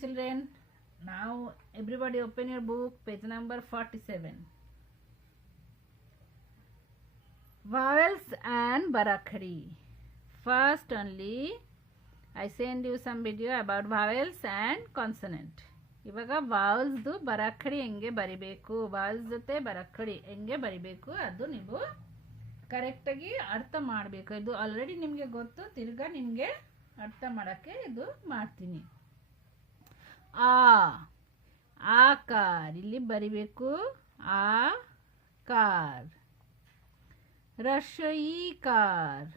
children. Now everybody open your book, page number 47. Vowels and Barakhadi. First only I send you some video about vowels and consonant. ಇವಾಗ ವಾವಲ್ಸ್ದು ಬರಾಖಡಿ ಹೆಂಗೆ ಬರಿಬೇಕು, ವಾವಲ್ಸ್ ಜೊತೆ ಬರಾಖಡಿ ಹೆಂಗೆ ಬರಿಬೇಕು ಅದು ನೀವು ಕರೆಕ್ಟಾಗಿ ಅರ್ಥ ಮಾಡಬೇಕು. ಇದು ಆಲ್ರೆಡಿ ನಿಮಗೆ ಗೊತ್ತು, ತಿರ್ಗಾ ನಿಮಗೆ ಅರ್ಥ ಮಾಡೋಕ್ಕೆ ಇದು ಮಾಡ್ತೀನಿ. ಆಕಾರ್ ಇಲ್ಲಿ ಬರಿಬೇಕು, ಆಕಾರ್. ರಶ್ವೀಕಾರ್,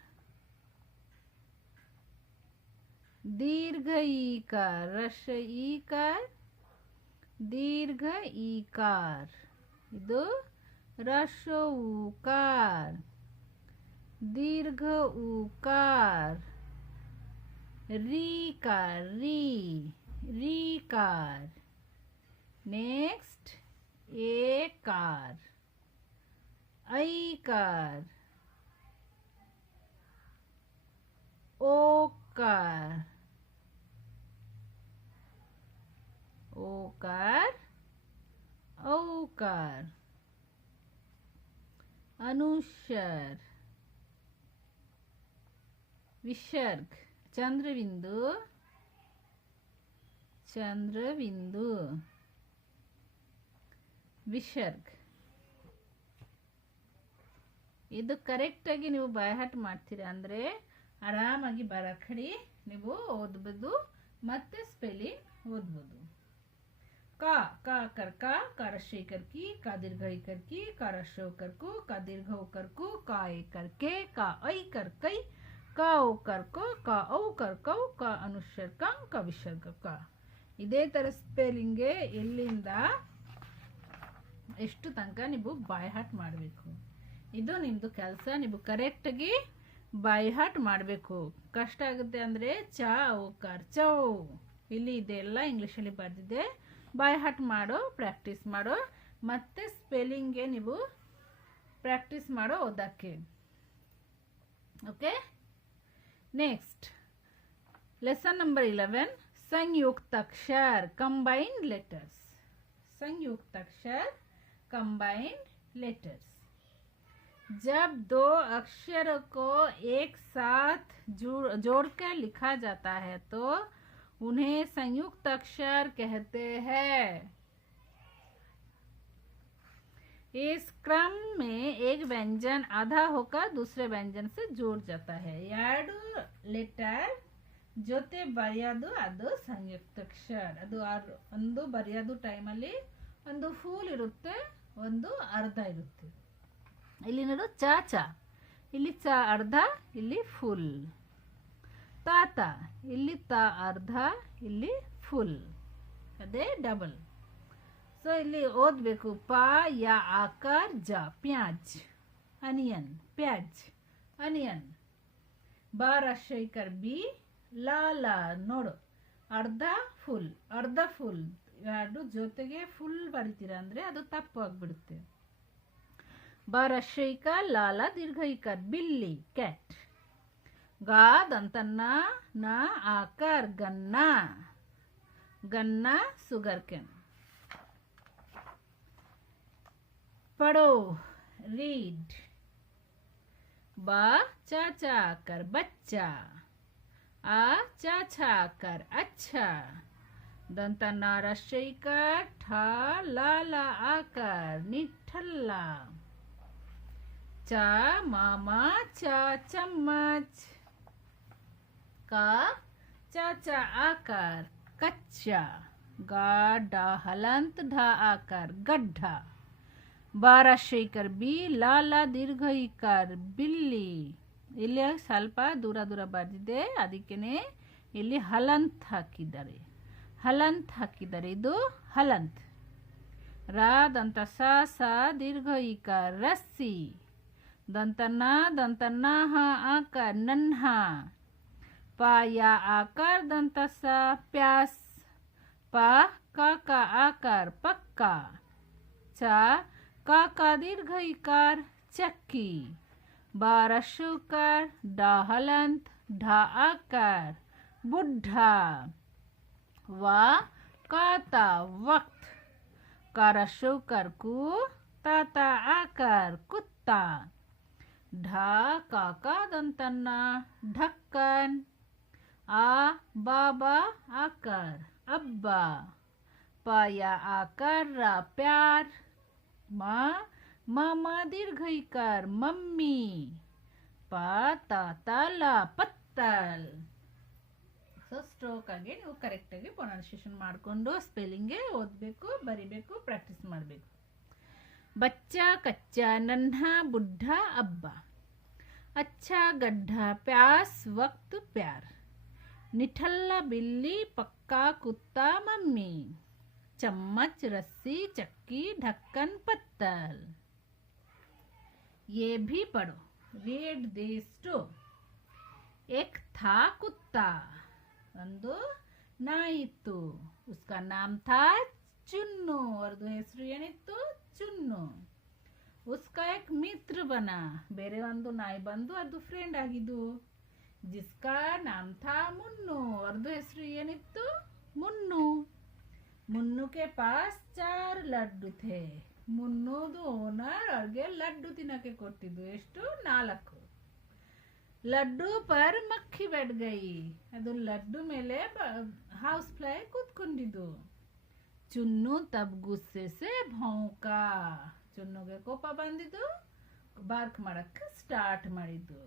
ದೀರ್ಘ ಈಕಾರ, ರಶ್ವ ಈಕಾರ, ದೀರ್ಘ ಈಕಾರ. ಇದು ರಶ್ವ ಉಕಾರ, ದೀರ್ಘ ಉಕಾರ. ರೀಕಾರ, ರೀಕಾರ. ನೆಕ್ಸ್ಟ್ ಏಕಾರ, ಐಕಾರ, ಓಕಾರ, ओकार, औकार. अनुस्वर, विसर्ग, चंद्रबिंदु, चंद्रबिंदु, ವಿಸರ್ಗ. ಇದು ಕರೆಕ್ಟಾಗಿ ನೀವು ಬಾಯ್ಹಾಟ್ ಮಾಡ್ತೀರಾ ಅಂದರೆ ಆರಾಮಾಗಿ ಬರಾಖಡಿ ನೀವು ಓದ್ಬೋದು ಮತ್ತು ಸ್ಪೆಲ್ಲಿಂಗ್ ಓದ್ಬೋದು. का कर का रश्य करकी, का दीर्घ करकी, का रश्य करकु, का दीर्घ करकु, का ए करके, का ऐ कर कई, का ओ कर को, का औ कर कौ, का अनुस्वर कं, का विसर्ग का. ಇದೇ ತರ ಸ್ಪೆಲ್ಲಿಂಗ್ ಎಲ್ಲಿಂದ ಎಷ್ಟು ತನಕ ನೀವು ಬಾಯ್ ಹಾರ್ಟ್ ಮಾಡಬೇಕು. ಇದು ನಿಮ್ಮದು ಕೆಲಸ. ನೀವು ಕರೆಕ್ಟಾಗಿ ಬಾಯ್ ಹಾರ್ಟ್ ಮಾಡಬೇಕು. ಕಷ್ಟ ಆಗುತ್ತೆ ಅಂದರೆ ಚ ಓಕಾರ್ ಚೌ ಇಲ್ಲಿ ಇದೆಲ್ಲ ಇಂಗ್ಲೀಷಲ್ಲಿ ಬರೆದಿದೆ. ಬಾಯ್ ಹಾರ್ಟ್ ಮಾಡೋ, ಪ್ರಾಕ್ಟೀಸ್ ಮಾಡೋ, ಮತ್ತು ಸ್ಪೆಲ್ಲಿಂಗ್ಗೆ ನೀವು ಪ್ರಾಕ್ಟೀಸ್ ಮಾಡೋ ಓದಕ್ಕೆ. ಓಕೆ, ನೆಕ್ಸ್ಟ್ ಲೆಸನ್ ನಂಬರ್ 11, संयुक्ताक्षर कंबाइंड लेटर्स. संयुक्ताक्षर कंबाइंड लेटर्स. जब दो अक्षरों को एक साथ जोड़कर लिखा जाता है तो उन्हें संयुक्त अक्षर कहते हैं. इस क्रम में एक व्यंजन आधा होकर दूसरे व्यंजन से जुड़ जाता है. ಎರಡು ಲೆಟರ್ ಜೊತೆ ಬರೆಯೋದು ಅದು ಸಂಯುಕ್ತಾಕ್ಷರ. ಅದು ಒಂದು ಬರೆಯೋದು ಟೈಮಲ್ಲಿ ಒಂದು ಫುಲ್ ಇರುತ್ತೆ, ಒಂದು ಅರ್ಧ ಇರುತ್ತೆ. ಇಲ್ಲಿ ನೋಡು ಚ ಚ, ಇಲ್ಲಿ ಚ ಅರ್ಧ, ಇಲ್ಲಿ ಫುಲ್. ತಾತ, ಇಲ್ಲಿ ತ ಅರ್ಧ, ಇಲ್ಲಿ ಫುಲ್, ಅದೇ ಡಬಲ್. ಸೊ ಇಲ್ಲಿ ಓದಬೇಕು ಪ ಯಾ ಆಕಾರ ಜ, ಪ್ಯಾಜ್, ಅನಿಯನ್, ಪ್ಯಾಜ್, ಅನಿಯನ್. ಬ ರಶ್ವೈಕರ್ ಬಿ, ಲಾಲ ನೋಡು ಅರ್ಧ ಫುಲ್, ಅರ್ಧ ಫುಲ್. ಎರಡು ಜೊತೆಗೆ ಫುಲ್ ಬರಿತೀರಾ ಅಂದರೆ ಅದು ತಪ್ಪಾಗ್ಬಿಡುತ್ತೆ. ಬ ರಶ್ವೈಕ ಲಾಲ ದೀರ್ಘೈಕರ್ ಬಿಲ್ಲಿ, ಕ್ಯಾಟ್. गा दंतना न आकार गन्ना, गन्ना सुगर कैन. पढ़ो रीड. बा चाचा कर बच्चा, आ चाचा कर अच्छा. दंतना रश्यैकार ठा लाला आकार निठल्ला. चा मामा चा चम्मच. का चाचा आकार कच्चा. गा डा हलंत ढा आकार गड्ढा. बारा शेकर बी लाला दीर्घ इकार बिल्ली. ಇಲ್ಲಿ ಸ್ವಲ್ಪ ದೂರ ದೂರ ಬರೆದಿದೆ, ಅದಕ್ಕೇನೆ ಇಲ್ಲಿ ಹಲಂತ್ ಹಾಕಿದ್ದಾರೆ, ಹಲಂತ್ ಹಾಕಿದ್ದಾರೆ. ಇದು ಹಲಂತ್. ರಾ ದಂತ ಸ ಸ ದೀರ್ಘ ಇಕಾರ ರಸ್ಸಿ. ದಂತನ್ನ ಹ ಆಕಾರ ನನ್ಹಾ. पाया आकार दंत सा प्यास. पा का आकार पक्का. चा का दीर्घ इकार चक्की. बारशुकार डा हलंत ढा आकार बुढ़ा. वा काता वक्त, करशु करकू, ताता आकर कुत्ता, ढा काका दंतना ढक्कन, आ बाबा आकर अब्बा, पाया आकर रा प्यार, माँ मामा दीर्घईकार मम्मी, पा ताता ला पत्तल. ಸೊ ಸ್ಟ್ರೋಕ್ ಆಗಿ ನೀವು ಕರೆಕ್ಟಾಗಿ ಪ್ರೊನೌನ್ಸಿಯೇಷನ್ ಮಾಡಿಕೊಂಡು ಸ್ಪೆಲ್ಲಿಂಗ್ಗೆ ಓದಬೇಕು, ಬರಿಬೇಕು, ಪ್ರಾಕ್ಟೀಸ್ ಮಾಡಬೇಕು. बच्चा कच्चा नन्हा बुढ़ा अब्बा, अच्छा गड्ढा प्यास वक्त प्यार, निठल्ला बिल्ली पक्का कुत्ता मम्मी, चम्मच रस्सी चक्की ढक्कन पत्तल. ये भी पढ़ो. Read this too. एक था कुत्ता, ಒಂದು ನಾಯಿ ಇತ್ತು. उसका नाम था चुन्नू. ಅವ್ರದ್ದು ಹೆಸರು ಏನಿತ್ತು? ಚುನ್ನು. उसका एक मित्र बना. ಬೇರೆ ಒಂದು ನಾಯಿ ಬಂದು ಅದು ಫ್ರೆಂಡ್ ಆಗಿದ್ದು. जिसका नाम था मुन्नू. ಅವ್ರದ್ದು ಹೆಸರು ಏನಿತ್ತು? ಮುನ್ನು. मुन्नू के पास 4 ಲಡ್ಡು थे. ಮುನ್ನೂದು ಓನರ್ ಅವ್ರಿಗೆ ಲಡ್ಡು ತಿನ್ನಕ್ಕೆ ಕೊಟ್ಟಿದ್ದು. ಎಷ್ಟು? 4. लड्डू पर मक्खी बैठ गई. ಅದು ಲಡ್ಡು ಮೇಲೆ हाउस फ्लाई ಕೂತ್ಕೊಂಡಿದ್ದು. चुन्नू तब गुस्से से भौंका. चुन्नुಗೆ ಕೋಪ ಬಂದಿದ್ದು, ಬಾರ್ಕ್ ಮಾಡಕ್ಕೆ ಸ್ಟಾರ್ಟ್ ಮಾಡಿದ್ದು.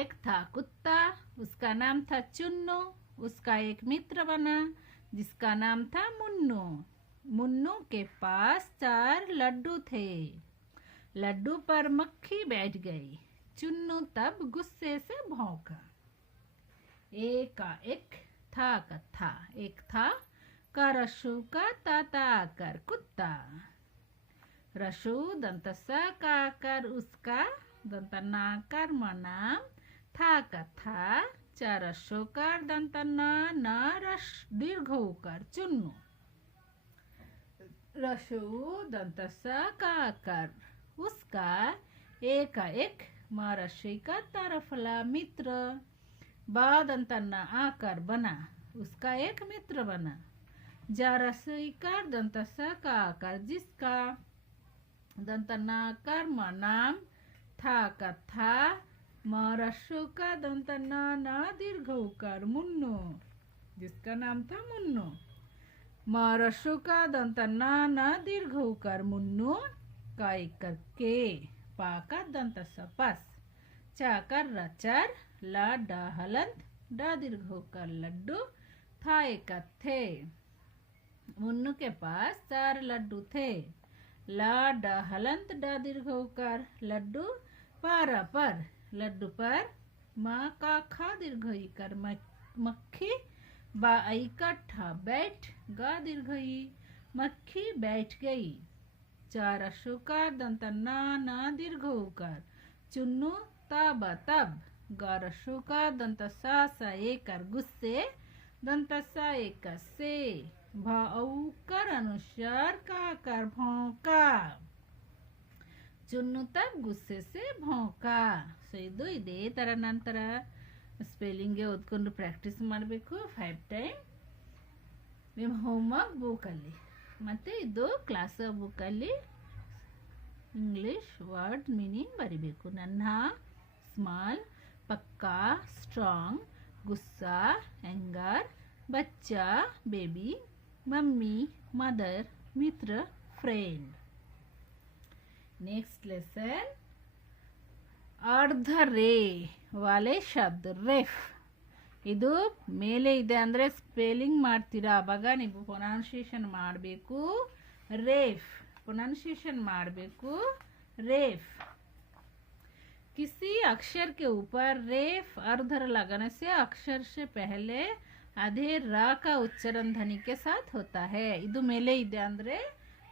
एक था कुत्ता, उसका नाम था चुन्नू. उसका एक मित्र बना जिसका नाम था मुन्नू. मुन्नू के पास 4 लड्डू थे. लड्डू पर मक्खी बैठ गई. चुन्नू तब गुस्से से भौंका. एका एक, था का था. एक था का रशु का ताता आकर कुत्ता. रशु दंतसा का आकर उसका, दंतना आकर नाम, था का था, चार रशोकार दंतना न रश दीर्घ होकर चुन्नू. रशु दंतसा का आकर उसका, एक एक महारशी का तरफला मित्र. बादंतना आकर बना, उसका एक मित्र बना. जा रसईकार दंतसा का आकर जिसका, दंतना आकर नाम, था का था, महारशो का दंतना ना दीर्घ होकर मुन्नू. जिसका नाम था मुन्नू. महारशो का दंतना ना दीर्घ होकर मुन्नू. का एक करके, पाका दंत सपस, चाकर रचर, ला डा हलंत, डा दीर्घ होकर लड्डू, था एक थे. मुन्नू के पास 4 लड्डू थे. ला डा हलंत डा दीर्घ होकर लड्डू, पारा पर, लड्डू पर, माँ का खा दीर्घ कर मक्खी, बा इकट्ठा बैठ, गा दीर्घ, मक्खी बैठ गई. 4 अशोकार दंतना ना दीर्घ होकर चुन्नू तब तब. गा रशोकार दंत सा एकर गुस्से, दंत सा एक से, भाऊकर अनुसार का कर भौंका. चुन्नू तब गुस्से से भौंका. ಸೊ ಇದು ಇದೇ ಥರ ನಂತರ ಸ್ಪೆಲ್ಲಿಂಗ್ಗೆ ಓದ್ಕೊಂಡು ಪ್ರಾಕ್ಟೀಸ್ ಮಾಡಬೇಕು 5 ಟೈಮ್ ನಿಮ್ಮ ಹೋಮ್ವರ್ಕ್ ಬುಕ್ಕಲ್ಲಿ. ಮತ್ತು ಇದು ಕ್ಲಾಸ್ ಬುಕ್ಕಲ್ಲಿ ಇಂಗ್ಲೀಷ್ ವರ್ಡ್ ಮೀನಿಂಗ್ ಬರಿಬೇಕು. ನನ್ಹಾ ಸ್ಮಾಲ್, ಪಕ್ಕಾ ಸ್ಟ್ರಾಂಗ್, ಗುಸ್ಸಾ एंगर, बच्चा बेबी, मम्मी मदर, मित्र फ्रेंड. नेक्स्ट लेसन अर्ध रे वाले शब्द रेफ. ಇದು ಮೇಲೆ ಇದೆ ಅಂದರೆ ಸ್ಪೆಲ್ಲಿಂಗ್ ಮಾಡ್ತೀರಾ, ಆವಾಗ ನೀವು ಪ್ರೊನೌನ್ಸಿಯೇಷನ್ ಮಾಡಬೇಕು. ರೇಫ್ ಪ್ರೊನೌನ್ಸಿಯೇಷನ್ ಮಾಡಬೇಕು. रेफ. किसी अक्षर के ऊपर रेफ अर्धर लगाने से अक्षर से पहले आधे रा का उच्चारण ध्वनि के साथ होता है. ಇದು ಮೇಲೆ ಇದೆ ಅಂದರೆ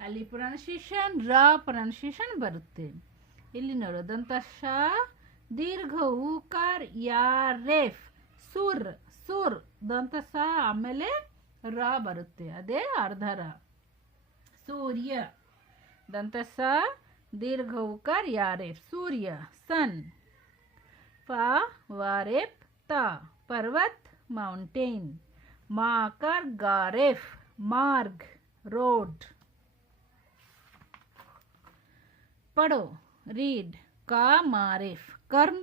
ಅಲ್ಲಿ ಪ್ರೊನೌನ್ಸಿಯೇಷನ್ ರಾ ಪ್ರೊನೌನ್ಸಿಯೇಷನ್ ಬರುತ್ತೆ. ಇಲ್ಲಿ ನೋಡೋದಂತ ಶ ದೀರ್ಘ ಉಕಾರ ಯಾ ರೇಫ್. ಸುರ್ ಸುರ್ ದಂತ ಸ ಆಮೇಲೆ ರಾ ಬರುತ್ತೆ, ಅದೇ ಅರ್ಧ ರ. ಸೂರ್ಯ ದಂತ ಸ दीर्घ उकार यारेफ सूर्य सन. फा वारेप ता पर्वत माउंटेन. माकर गारेफ मार्ग रोड। पढ़ो रीड। का मारेफ कर्म,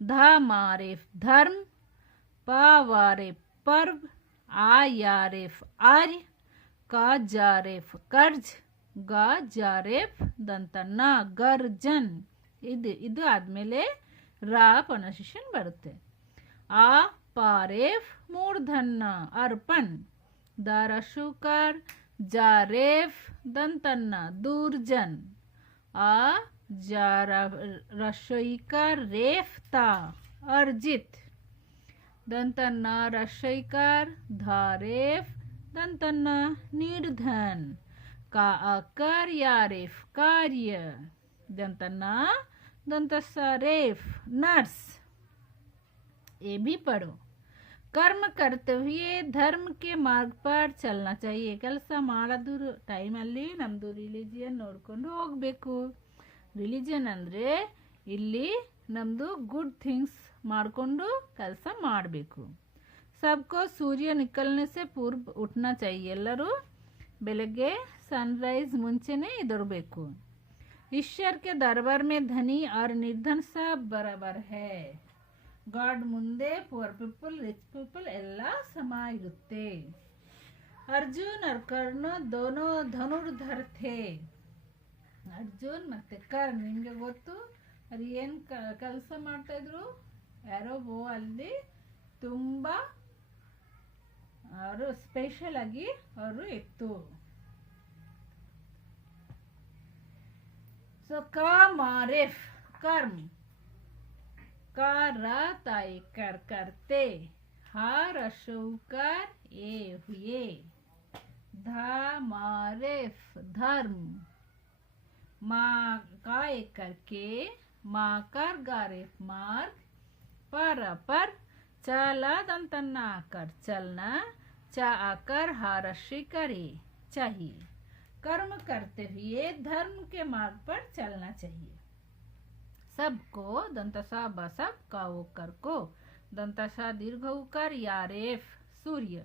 धा मारेफ धर्म, पा वारेफ पर्व, आ यारेफ आर्य, का जारेफ कर्ज, ಗ ಜಾರೆಫ್ ದಂತನ್ನ ಗರ್ಜನ್। ಇದು ಆದ್ಮೇಲೆ ರಾ ಪ್ರೊನೌನ್ಸಿಯೇಷನ್ ಬರುತ್ತೆ। ಆ ಪಾರೇಫ್ ಮೂರ್ಧನ್ನ ಅರ್ಪಣ್, ದ ರಶುಕರ್ ಜಾರೇಫ್ ದಂತನ್ನ ದೂರ್ಜನ್, ಆ ರಶೈಕರ್ ರೇಫ್ತಾ अर्जित, दंतन्न रशैकार धारेफ दंतन्न निर्धन, का अकर यारेफ कार्य, दंतन्न दंतस्सा रेफ नर्स। ये भी पढ़ो। कर्म करते हुए धर्म के मार्ग पर चलना चाहिए। ಕೆಲಸ ಮಾಡೋದು ಟೈಮಲ್ಲಿ ನಮ್ಮದು ರಿಲಿಜಿಯನ್ ನೋಡ್ಕೊಂಡು ಹೋಗಬೇಕು। ರಿಲಿಜಿಯನ್ ಅಂದರೆ ಇಲ್ಲಿ ನಮ್ಮದು ಗುಡ್ ಥಿಂಗ್ಸ್ ಮಾಡಿಕೊಂಡು ಕೆಲಸ ಮಾಡಬೇಕು। सबको सूर्य निकलने से पूर्व उठना चाहिए। ಎಲ್ಲರೂ ಬೆಳಗ್ಗೆ सनराइज ಮುಂಚೆನೇ ಎದ್ದೇಳಬೇಕು। ईश्वर के दरबार में धनी और निर्धन सब बराबर है। ಗಾಡ್ ಮುಂದೆ ಪುವರ್ ಪೀಪಲ್ ರಿಚ್ ಪೀಪಲ್ ಎಲ್ಲ ಸಮ ಇರುತ್ತೆ। ಅರ್ಜುನ್ और कर्ण दोनों धनुर्धर थे। ಅರ್ಜುನ್ ಮತ್ತೆ ಕರ್ಣ ನಿಮಗೆ ಗೊತ್ತು ಅದು ಏನು ಕೆಲಸ ಮಾಡ್ತಾ ಇದ್ರು? ಯಾರೋ ಬೋ ಅಲ್ಲಿ ತುಂಬ ಅವರು ಸ್ಪೆಷಲ್ ಆಗಿ ಅವರು ಇತ್ತು। ಸೊ ಕ ಮಾರಿಫ್ कर्म, का रा ताई कर करते, हा रशौकर ए हुए, धा मारिफ धर्म, माँ का एक करके, माँ कर गारिफ मार्ग, पर चला दंतना कर चलना, चा आकर हारशी करे चाहिए। कर्म करते हुए धर्म के मार्ग पर चलना चाहिए। सबको दंतसा बसब का उकर को, दंतसा दीर्घ उकर यारेफ सूर्य,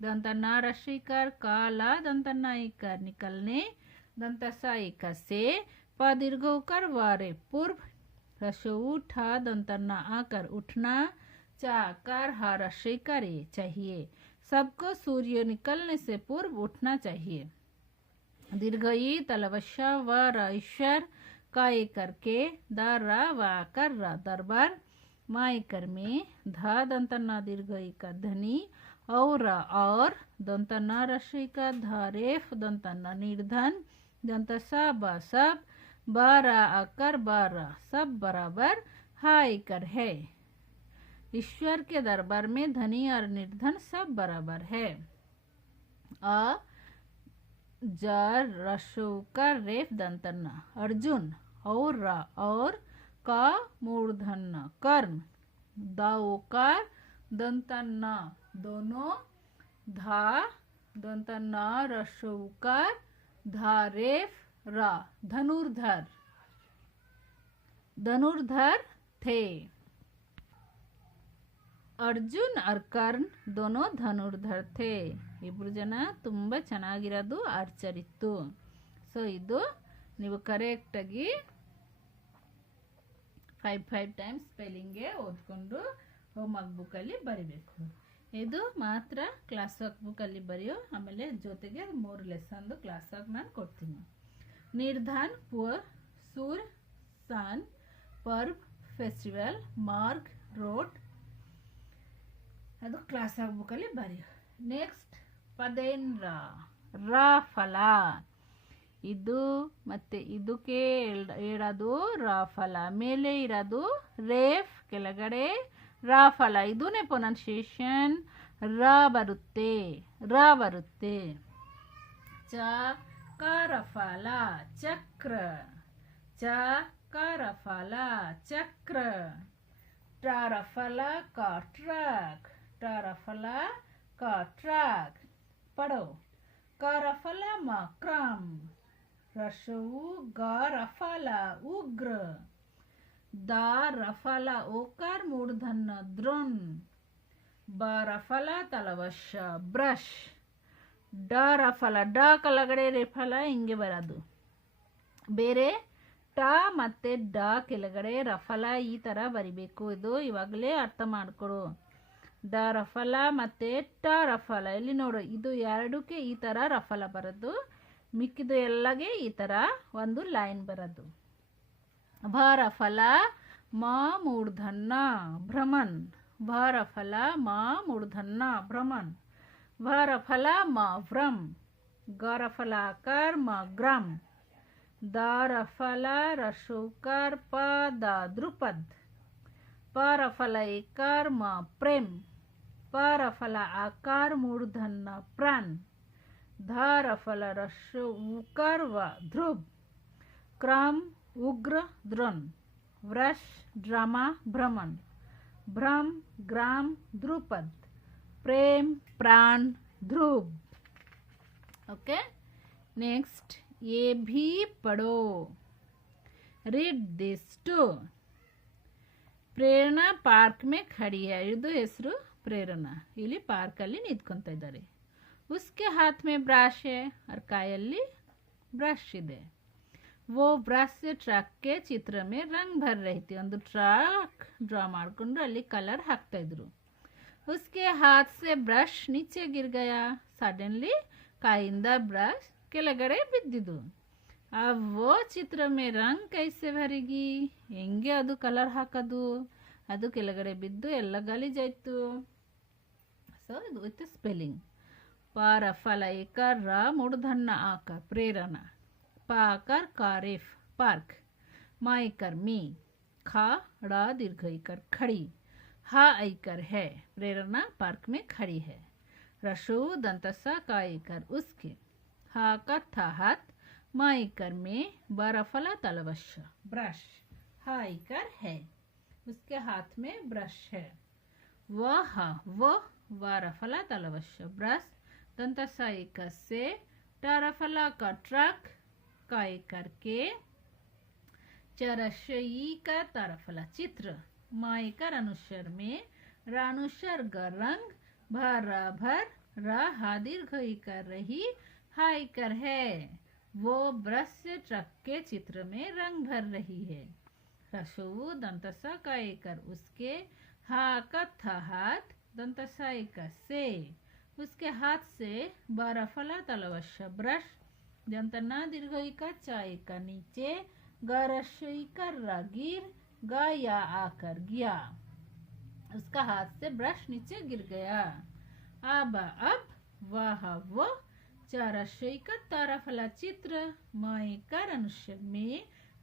दंतना रशिकर काला दंतना इकर निकलने, दंतसा इकर से प दीर्घ उकर वारे पूर्व, रशो उठा दंतना आकर उठना, चाकर हा रशी करे चाहिए। सबको सूर्य निकलने से पूर्व उठना चाहिए। दीर्घई तलवशा व ईश्वर काय करके दारा व कर दरबार माई कर में धा दंतना दीर्घई का धनी और दंतना रशी का धारेफ दंतना निर्धन, दंतसा ब सब बारा अकर बारा सब बराबर हाई कर है। ईश्वर के दरबार में धनी और निर्धन सब बराबर है। अ जर रशोकर रेफ दंतना अर्जुन और का मूर्धन्य कर्म, दाओकार दंतना दोनों, धा दंतना रशोकार धारेफ रा धनुर्धर थे। ಅರ್ಜುನ್ और ಕರ್ಣ दोनों ಧನುರ್ಧರ್ ಥೇ। ಇಬ್ಬರು ಜನ ತುಂಬ ಚೆನ್ನಾಗಿರೋದು ಆರ್ಚರ್ ಇತ್ತು। ಸೊ ಇದು ನೀವು ಕರೆಕ್ಟಾಗಿ 5 ಟೈಮ್ಸ್ ಸ್ಪೆಲ್ಲಿಂಗ್ಗೆ ಓದ್ಕೊಂಡು ಹೋಮ್ವರ್ಕ್ ಬುಕ್ಕಲ್ಲಿ ಬರಿಬೇಕು। ಇದು ಮಾತ್ರ ಕ್ಲಾಸ್ ವರ್ಕ್ ಬುಕ್ಕಲ್ಲಿ ಬರೆಯೋ, ಆಮೇಲೆ ಜೊತೆಗೆ 3 ಲೆಸನ್ದು ಕ್ಲಾಸ್ ವರ್ಕ್ ನಾನು ಕೊಡ್ತೀನಿ। ನಿರ್ಧಾನ್ ಪುರ್ ಸೂರ್ सन पर्व फेस्टिवल मार्ग रोड ಅದು ಕ್ಲಾಸ್ ಆಫ್ ಬುಕ್ಕಲ್ಲಿ ಬರೆಯೋ। ನೆಕ್ಸ್ಟ್ ಪದೇನ್ ರಾ ಫಲ, ಇದು ಮತ್ತೆ ಇದಕ್ಕೆ ಇರೋದು ರಾ ಫಲ, ಮೇಲೆ ಇರೋದು ರೇಫ್, ಕೆಳಗಡೆ ರಾ ಫಲ, ಇದನ್ನೇ ಪ್ರೊನೌನ್ಸಿಯೇಷನ್ ರಾ ಬರುತ್ತೆ। ಚಕಾರ ಫಲ ಚಕ್ರ, ಚಕಾರ ಫಲ ಚಕ್ರ, ಟಾರ ಫಲ का ट्रक, टारफला का ट्रक। पढ़ो करफला मक्रम, रशु गरफला उग्र, दा रफला ओकर मूर्धन्य द्रोण, ಬರಫಲ ತಲವಶ ಬ್ರಷ್. ಡ ರಫಲ ಡ ಕೆಳಗಡೆ ರೆಫಲ ಹಿಂಗೆ ಬರೋದು. ಬೇರೆ ಟ ಮತ್ತು ಡ ಕೆಳಗಡೆ ರಫಲ ಈ ಥರ ಬರಿಬೇಕು. ಇದು ಇವಾಗಲೇ ಅರ್ಥ ಮಾಡಿಕೊಡು. ಡ ರಫಲ ಮತ್ತು ಟ ರಫಲ ಇಲ್ಲಿ ನೋಡು, ಇದು ಎರಡಕ್ಕೆ ಈ ಥರ ರಫಲ ಬರೋದು, ಮಿಕ್ಕಿದು ಎಲ್ಲಗೆ ಈ ಥರ ಒಂದು ಲೈನ್ ಬರೋದು. ಭ ರಫಲ ಮ ಮೂರ್ಧನ್ಯ ಭ್ರಮನ್. ಭ ರಫಲ ಮ ಮೂರ್ಧನ್ಯ ಭ್ರಮನ್. भ रफल म व्रम. ग रफल आकार म ग्राम. द रफल रसोकार प द द्रुपद. प रफल एकार म प्रेम. प रफल आकार मूर्धन्य प्राण. ध रफल रसो उकार व ध्रुव. क्रम उग्र द्रोण. वृष ड्रामा भ्रमण. भ्रम ग्राम द्रुपद. प्रेम प्राण ध्रुव. ओके, नेक्स्ट ये भी पढ़ो. Read this too. Prerana park ಮೇ ಖಡಿ ಹೈ. ಇದು ಹೆಸರು ಪ್ರೇರಣಾ. ಇಲ್ಲಿ ಪಾರ್ಕಲ್ಲಿ ನಿಂತ್ಕೊತಾ ಇದ್ದಾರೆ. ಉಸ್ಕೆ ಹಾತ್ ಮೇ ಬ್ರಷ್ ಹೈ और ಕಾಯಲ್ಲಿ ಬ್ರಷ್ ಇದೆ. वो ब्रश से ट्रक के चित्र में रंग भर रही थी. ಒಂದು ಟ್ರಕ್ ಡ್ರಾ ಮಾಡಿಕೊಂಡು ಅಲ್ಲಿ ಕಲರ್ ಹಾಕ್ತಾ ಇದ್ರು. उसके हाथ से ब्रश नीचे गिर गया. सडनली ಕೈಯಿಂದ ಬ್ರಷ್ ಕೆಳಗಡೆ ಬಿದ್ದಿದ್ದು. अब वो चित्र में रंग कैसे भरेगी. ಹೆಂಗೆ ಅದು ಕಲರ್ ಹಾಕೋದು. ಅದು ಕೆಳಗಡೆ ಬಿದ್ದು ಎಲ್ಲ ಗಲೀಜಾಯ್ತು. ಸೊ ಇದು ವಿತ್ ಸ್ಪೆಲ್ಲಿಂಗ್. ಪ ರಫಲ ಏಕರ್ ರ ಮೂರ್ಧನ್ಯ ಆಕಾರ ಪ್ರೇರಣಾ. ಪ ಆಕಾರ ಕಾರಿಫ್ पार्क. मा इकर मी. खा ड़ा दीर्घ इकर खड़ी. हा इकर है प्रेरणा पार्क में खड़ी है. रसो दंतसा का इकर उसके. हा का था हाथ. मा इकर में बरफला तलवश ब्रश. हा इकर है उसके हाथ में ब्रश है. वह वो वारफला तलवश ब्रश. दंतसा इकर से टारफला का ट्रक का इकर के. चरशई का तरफला चित्र. माई कर अनुस्वर में रानुस्वर ग रंग. भरा भर रहा दीर्घ कर रही. हाई कर है. वो ब्रश से ट्रक के चित्र में रंग भर रही है. रसो दंतसा का कर उसके. हा का था हाथ. दंतसा का से उसके हाथ से. बरफला तलवश ब्रश. दंतना दीर्घ का चाय का नीचे. गरशई कर गिर गया आकर गया. उसका हाथ से ब्रश नीचे गिर गया. अब वह वो चरशई का तरफला चित्र. माई कर अनुस्वर में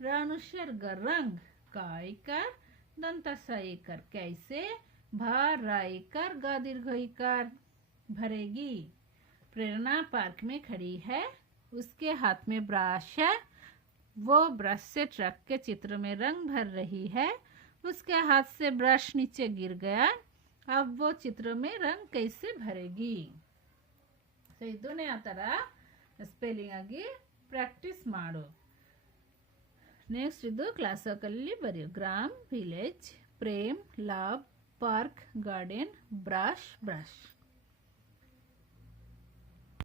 रानुस्वर ग रंग. काय कर दंतसाई कर कैसे. भराई कर ग दीर्घई कर भरेगी. प्रेरणा पार्क में खड़ी है. उसके हाथ में ब्रश है. वो ब्रश से ट्रक के चित्र में रंग भर रही है. उसके हाथ से ब्रश नीचे गिर गया. अब वो चित्र में रंग कैसे भरेगी. ಸೊ ಇದನ್ನೇ ಆ ಥರ ಸ್ಪೆಲ್ಲಿಂಗ್ ಆಗಿ ಪ್ರಾಕ್ಟೀಸ್ ಮಾಡು. ನೆಕ್ಸ್ಟ್ ಇದು ಕ್ಲಾಸಲ್ಲಿ ಬರೆಯು. ಗ್ರಾಮ್ ವಿಲೇಜ್ ಪ್ರೇಮ್ love park garden brush brush.